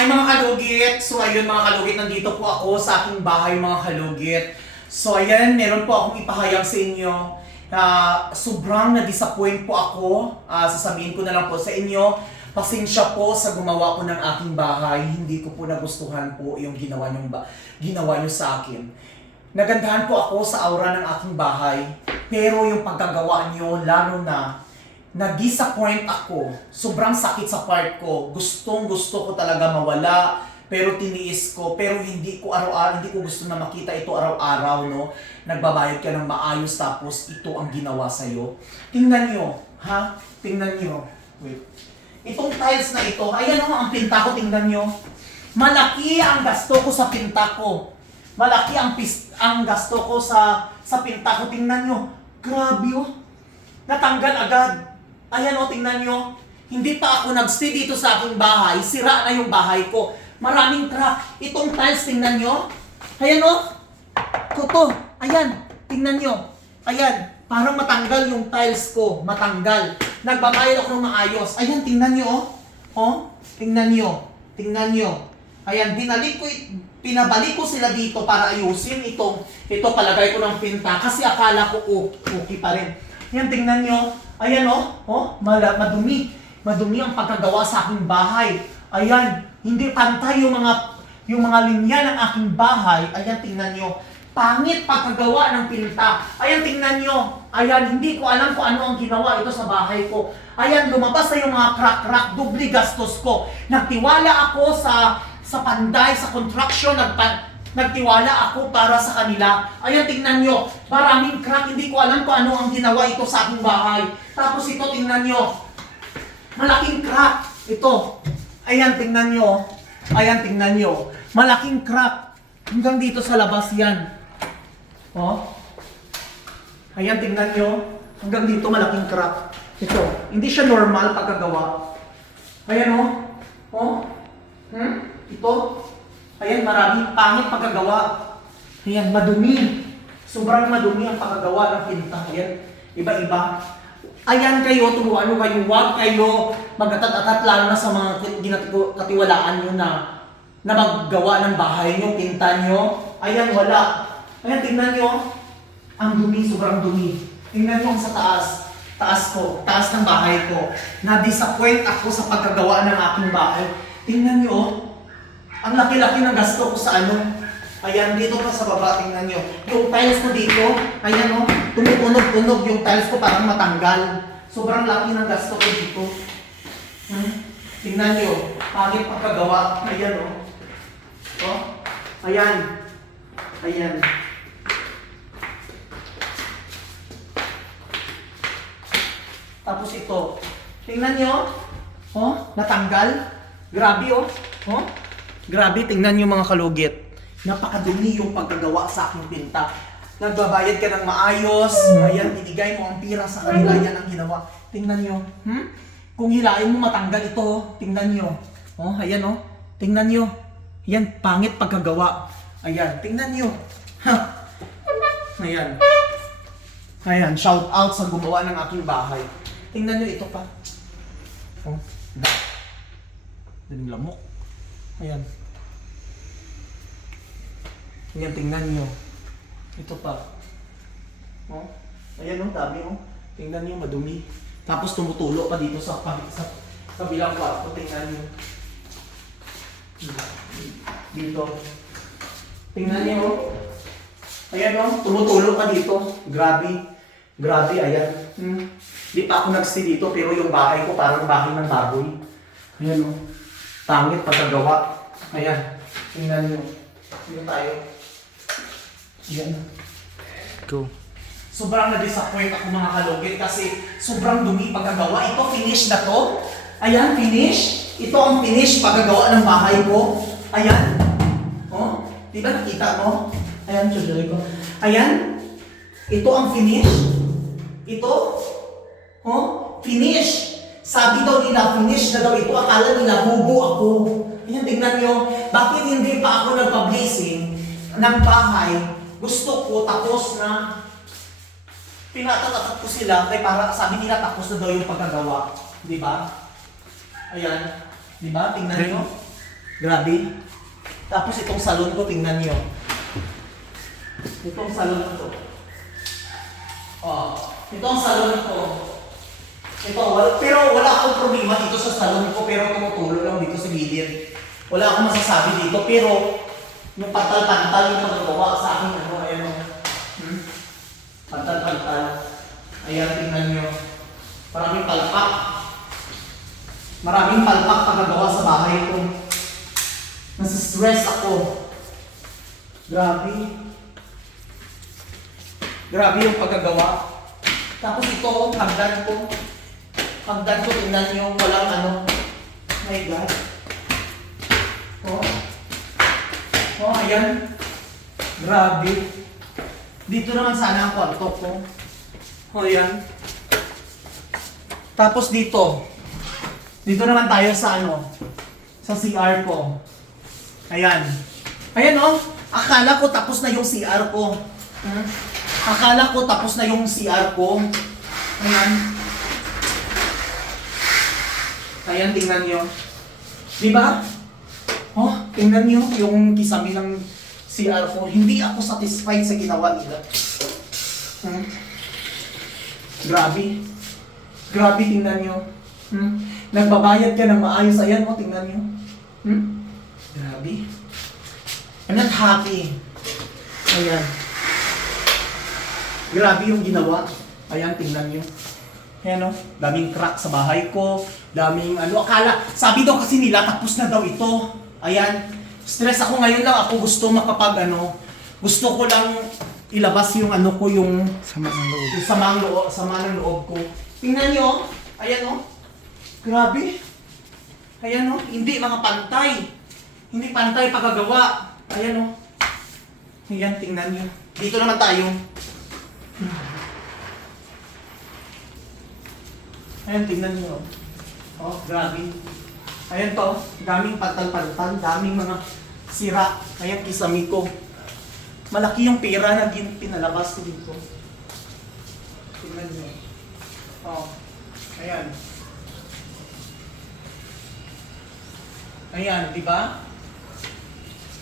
Hi mga kalugit! So ayun mga kalugit, nandito po ako sa aking bahay mga kalugit. So ayan, meron po akong ipahayag sa inyo. Sobrang na-disappoint po ako. Sasabihin ko na lang po sa inyo, pasensya po sa gumawa ko ng aking bahay. Hindi ko po nagustuhan po yung ginawa nyo sa akin. Nagandahan po ako sa aura ng aking bahay. Pero yung paggagawa nyo, lalo na nag-disappoint ako. Sobrang sakit sa part ko. Gusto ko talaga mawala, pero tiniis ko. Pero hindi ko araw-araw, hindi ko gusto na makita ito araw-araw, no? Nagbabayad ka ng maayos tapos ito ang ginawa sa'yo. Tingnan nyo, ha? Tingnan nyo. Wait. Itong tiles na ito, ayan o, ang pinta ko, tingnan nyo. Malaki ang gasto ko sa pinta ko. Malaki ang gasto ko sa pinta ko. Tingnan nyo. Grabe oh. Natanggal agad. Ayan o, tingnan nyo. Hindi pa ako nagstay dito sa aking bahay. Sira na yung bahay ko. Maraming crack. Itong tiles, tingnan nyo. Ayan o. Kuto. Ayan. Tingnan nyo. Ayan. Parang matanggal yung tiles ko. Matanggal. Nagbabayad ako ng maayos. Ayan, tingnan nyo o. Oh, tingnan nyo. Tingnan nyo. Ayan, pinabalik ko sila dito para ayusin ito palagay ko ng pinta. Kasi akala ko okay pa rin. Ayan, tingnan nyo. Ayan madumi. Madumi ang pagkagawa sa aking bahay. Ayan, hindi pantay yung mga linya ng aking bahay. Ayan, tingnan nyo. Pangit pagkagawa ng pinta. Ayan, tingnan nyo. Ayan, hindi ko alam kung ano ang ginawa ito sa bahay ko. Ayan, lumabas na yung mga crack-crack, dubli gastos ko. Nagtiwala ako sa panday, sa construction, nagtiwala ako para sa kanila. Ayan, tingnan nyo. Maraming crack. Hindi ko alam kung ano ang ginawa ito sa aking bahay. Tapos ito, tingnan nyo. Malaking crack. Ito. Ayan, tingnan nyo. Ayan, tingnan nyo. Malaking crack. Hanggang dito sa labas yan. Oh. Ayan, tingnan nyo. Hanggang dito malaking crack. Ito. Hindi siya normal pagkagawa. Ayan, oh. Oh. Ito. Ayan, maraming pangit pagkagawa. Ayan, madumi. Sobrang madumi ang pagkagawa ng pinta. Ayan, iba-iba. Ayan kayo, turuan nyo kayo. Huwag kayo mag-atat-atat lalo na sa mga katiwalaan nyo na maggawa ng bahay nyo, pinta nyo. Ayan, wala. Ayan, tingnan nyo. Ang dumi, sobrang dumi. Tingnan nyo sa taas. Taas ng bahay ko. Na-disappoint ako sa pagkagawa ng aking bahay. Tingnan nyo, ang laki-laki ng gasto ko sa ano. Ayan, dito pa sa baba, tingnan nyo. Yung tiles ko dito, ayan o, tumutunog-tunog yung tiles ko parang matanggal. Sobrang laki ng gasto ko dito. Tingnan nyo, pangit pagkagawa. Ayan o. Oh, ayan. Ayan. Tapos ito, tingnan nyo. Oh, natanggal. Grabe oh. Oh. Grabe, tingnan nyo mga kalugit. Napakadumi yung pagkagawa sa aking pinta. Nagbabayad ka ng maayos. Ayan, binigay mo ang pira sa kanila. Yan ang ginawa. Tingnan nyo. Kung hilain mo matanggal ito, tingnan nyo. Oh, ayan oh. Tingnan nyo. Ayan, pangit pagkagawa. Ayan, tingnan nyo. Ha. Ayan. Ayan, shout out sa gumawa ng aking bahay. Tingnan nyo ito pa. Oh, daling lamok. Ayan. Ayan, tingnan nyo. Ito pa. Oh. Ayan oh, dami oh. Tingnan nyo, madumi. Tapos tumutulo pa dito sa kabilang kwarto. Tingnan nyo. Dito. Tingnan nyo oh. Ayan oh, tumutulo pa dito. Grabe. Grabe, ayan. Di pa ako nagstay dito pero yung bahay ko parang bahay ng baboy. Ayan oh. Tangit pagkagawa. Ayan. Tingnan nyo. Dito tayo. Ayan. Go. Sobrang na-disappoint ako mga kalugit kasi sobrang dumi pagkagawa. Ito, finish na to. Ayan, finish. Ito ang finish pagkagawa ng bahay ko. Ayan. Oh, di ba nakita mo? Ayan, tuloy ko. Ayan. Ito ang finish. Ito. Oh, finish. Sabi daw nila, finish na daw ito. Akala nila, bubo ako. Ayan, tingnan nyo. Bakit hindi pa ako nagpa-blazing ng bahay? Gusto ko tapos na. Pinatatatat ko sila kay para sabi nila tapos na daw yung pagkagawa. Di ba? Ayan. Di ba? Tingnan nyo. Grabe. Tapos itong salon ko, tingnan niyo. Itong salon ko. Oh, itong salon ko. Pero wala akong problema dito sa salon ko, pero tumutulo lang dito sa gilid. Wala akong masasabi dito, pero yung pantal-pantal yung pagkagawa sa akin, ayan o. Pantal-pantal. Ayan, tingnan nyo. Maraming palpak. Maraming palpak pagkagawa sa bahay ko. Nasa-stress ako. Grabe. Grabe yung pagkagawa. Tapos ito, hagdan ko. Hagdan ko, tingnan nyo, walang ano. My God. Oh, ayan. Grabe. Dito naman sana ang kwarto ko. Oh, ayan. Tapos dito. Dito naman tayo sa ano. Sa CR ko. Ayan. Ayan oh. Akala ko tapos na yung CR ko. Akala ko tapos na yung CR ko. Ayan. Ayan, tingnan nyo. Diba? Oh, tingnan nyo yung kisame ng CR ko. Hindi ako satisfied sa ginawa nila. Grabe. Grabe, tingnan nyo. Nagbabayad ka ng maayos. Ayan, oh, tingnan nyo. Grabe. I'm not happy. Ayan. Grabe yung ginawa. Ayan, tingnan nyo. Ayan, oh, daming crack sa bahay ko. Daming ano, akala. Sabi daw kasi nila, tapos na daw ito. Ayan, stress ako ngayon lang. Ako gusto makapag ano, gusto ko lang ilabas yung ano ko, yung sama ng loob. Yung sama ng loob ko. Tingnan niyo, ayan oh. Grabe. Ayan oh, hindi mga pantay. Hindi pantay pagkagawa. Ayan oh. Ayan, tingnan niyo. Dito naman tayo. Ayan, tingnan niyo. Oh, grabe. Ayan to, daming pantal-pantal, daming mga sira. Ayan, kisami ko. Malaki yung pera na pinalabas ko dito. Tingnan nyo. Oh, ayan. Ayan, di ba?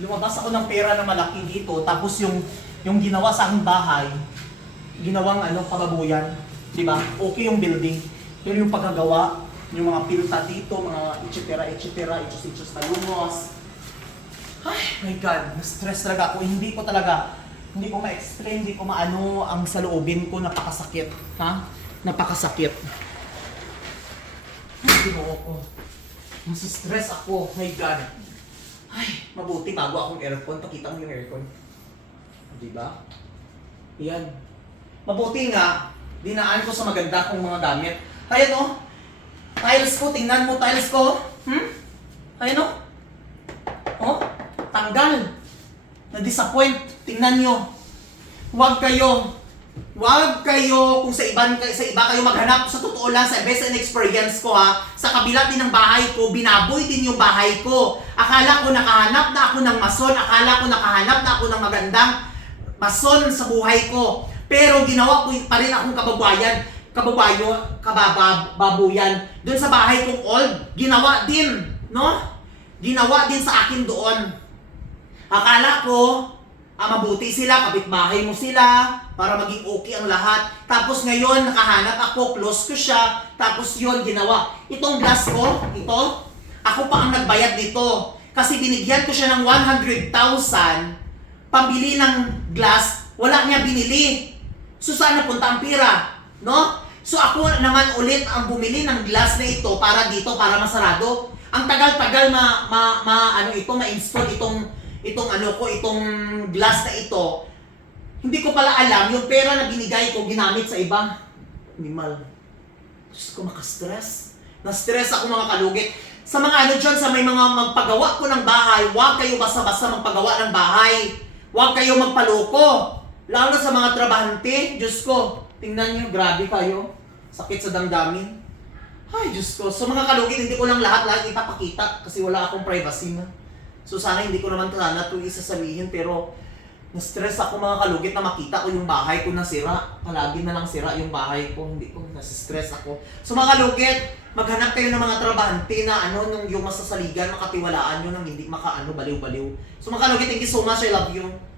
Lumabas ako ng pera na malaki dito, tapos yung ginawa sa aking bahay, ginawang ano, pagabuyan. Di ba? Okay yung building. Pero yung pagkagawa, yung mga pilta dito, mga etc. Ichos na lumos. Ay, my God, na-stress talaga ako. Hindi ko ma-explain, hindi ko maano ang saloobin ko, napakasakit. Ha? Napakasakit. Ay, ginoo ko. Nasa-stress ako, my God. Ay, mabuti bago akong aircon. Pakita mo yung aircon. Diba? Yan. Mabuti nga, dinaan ko sa maganda kong mga gamit. Ayan o. Tiles ko, tingnan mo tiles ko. Ayan o. Oh, tanggal. Na-disappoint. Tingnan nyo. Huwag kayo kung sa iba kayo maghanap. Sa totoo lang, sa best and experience ko ha, sa kabila din ng bahay ko, binaboy din yung bahay ko. Akala ko nakahanap na ako ng mason, akala ko nakahanap na ako ng magandang mason sa buhay ko. Pero ginawa ko pa rin akong kababuyan. Doon sa bahay kong old, ginawa din, no? Ginawa din sa akin doon. Akala ko, mabuti sila, kapitbahay mo sila, para maging okay ang lahat. Tapos ngayon, nakahanap ako, close ko siya, tapos yun, ginawa. Itong glass ko, ito, ako pa ang nagbayad nito. Kasi binigyan ko siya ng 100,000, pambili ng glass, wala niya binili. So saan napunta ang pera? No? So ako naman ulit ang bumili ng glass na ito para dito, para masarado. Ang tagal-tagal ma-install itong glass na ito. Hindi ko pala alam, yung pera na binigay ko, ginamit sa iba. Minimal. Diyos ko, makastress. Na-stress ako mga kalugit. Sa mga dyan, sa may mga magpagawa ko ng bahay, huwag kayo basta-basta magpagawa ng bahay. Huwag kayo magpaloko. Lalo na sa mga trabahante, Diyos ko, tingnan nyo, grabe kayo. Sakit sa damdamin. Ay, Diyos ko. So mga kalugit, hindi ko lang lahat ipapakita kasi wala akong privacy na. So sana hindi ko naman sana ito isasabihin, pero Na-stress ako mga kalugit na makita ko yung bahay ko na sira. Palagi na lang sira yung bahay ko. Hindi ko, nasa-stress ako. So mga kalugit, maghanap kayo ng mga trabahante na yung masasaligan, makatiwalaan nyo nang hindi makaano, baliw-baliw. So mga kalugit, thank you so much. I love you.